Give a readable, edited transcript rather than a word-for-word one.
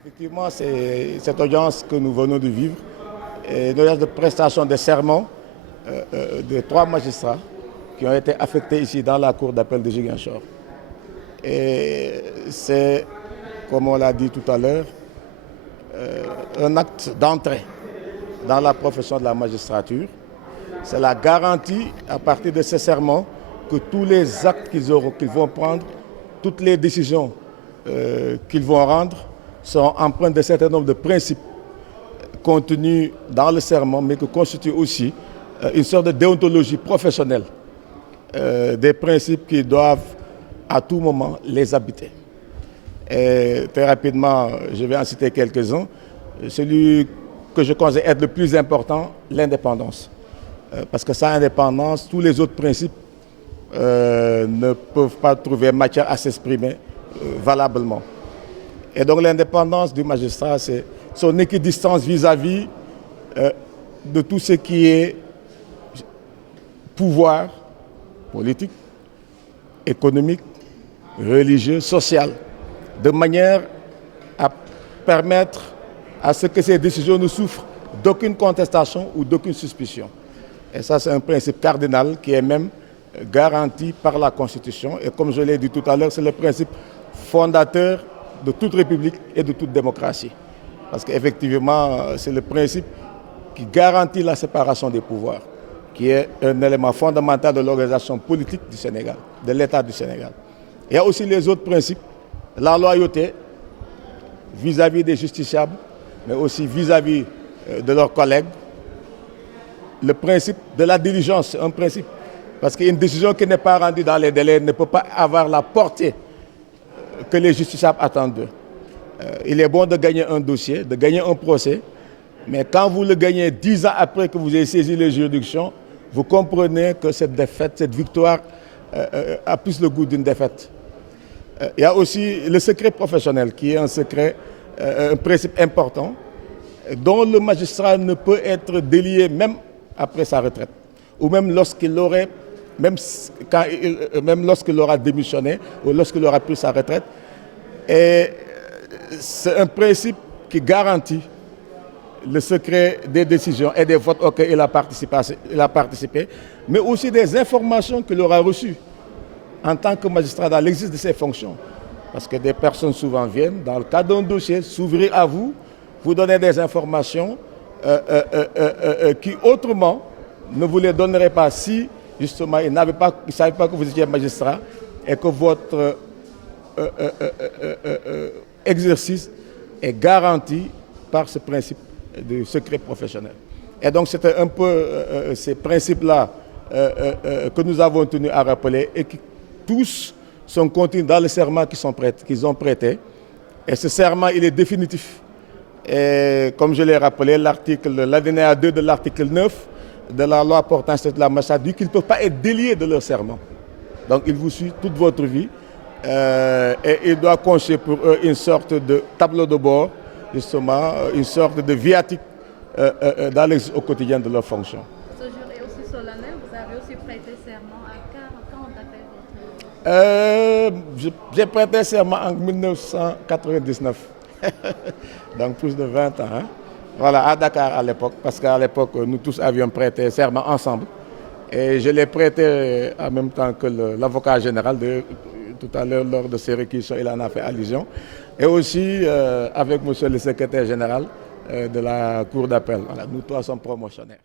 Effectivement, c'est cette audience que nous venons de vivre, une audience de prestation de serment de 3 magistrats qui ont été affectés ici dans la cour d'appel de Ziguinchor. Et c'est, comme on l'a dit tout à l'heure, un acte d'entrée dans la profession de la magistrature. C'est la garantie, à partir de ces serments, que tous les actes qu'ils vont prendre, toutes les décisions qu'ils vont rendre, seront empreintes d'un certain nombre de principes contenus dans le serment, mais qui constituent aussi une sorte de déontologie professionnelle, des principes qui doivent à tout moment les habiter. Et très rapidement, je vais en citer quelques-uns. Celui que je considère être le plus important, l'indépendance. Parce que sans indépendance, tous les autres principes ne peuvent pas trouver matière à s'exprimer valablement. Et donc l'indépendance du magistrat, c'est son équidistance vis-à-vis de tout ce qui est pouvoir politique, économique, religieux, social, de manière à permettre à ce que ces décisions ne souffrent d'aucune contestation ou d'aucune suspicion. Et ça, c'est un principe cardinal qui est même garanti par la Constitution. Et comme je l'ai dit tout à l'heure, c'est le principe fondateur de toute république et de toute démocratie. Parce qu'effectivement, c'est le principe qui garantit la séparation des pouvoirs, qui est un élément fondamental de l'organisation politique du Sénégal, de l'État du Sénégal. Il y a aussi les autres principes, la loyauté vis-à-vis des justiciables, mais aussi vis-à-vis de leurs collègues. Le principe de la diligence, c'est un principe. Parce qu'une décision qui n'est pas rendue dans les délais ne peut pas avoir la portée que les justiciables attendent d'eux. Il est bon de gagner un dossier, de gagner un procès, mais quand vous le gagnez 10 ans après que vous ayez saisi les juridictions, vous comprenez que cette défaite, cette victoire a plus le goût d'une défaite. Il y a aussi le secret professionnel qui est un principe important dont le magistrat ne peut être délié même après sa retraite ou même lorsqu'il aura démissionné ou lorsqu'il aura pris sa retraite. Et c'est un principe qui garantit le secret des décisions et des votes auxquels il a participé, mais aussi des informations qu'il aura reçues en tant que magistrat dans l'exercice de ses fonctions. Parce que des personnes souvent viennent, dans le cadre d'un dossier, s'ouvrir à vous, vous donner des informations qui autrement ne vous les donneraient pas si justement ils ne savaient pas que vous étiez magistrat et que votre exercice est garanti par ce principe du secret professionnel. Et donc c'était un peu ces principes-là que nous avons tenu à rappeler et qui tous sont contenus dans le serment qu'ils ont prêté. Et ce serment, il est définitif. Et comme je l'ai rappelé, l'alinéa 2 de l'article 9 de la loi portant statut de la magistrature dit qu'ils ne peuvent pas être déliés de leur serment. Donc ils vous suivent toute votre vie et il doit constituer pour eux une sorte de tableau de bord, justement, une sorte de viatique dans l'exercice au quotidien de leurs fonctions. Ce jour est aussi solennel, vous avez aussi prêté serment quand datait votre... J'ai prêté serment en 1999, donc plus de 20 ans. Hein? Voilà, à Dakar à l'époque, parce qu'à l'époque, nous tous avions prêté serment ensemble. Et je l'ai prêté en même temps que l'avocat général. Tout à l'heure, lors de ses réquisitions, il en a fait allusion. Et aussi avec monsieur le secrétaire général de la Cour d'appel. Voilà, nous trois sommes promotionnaires.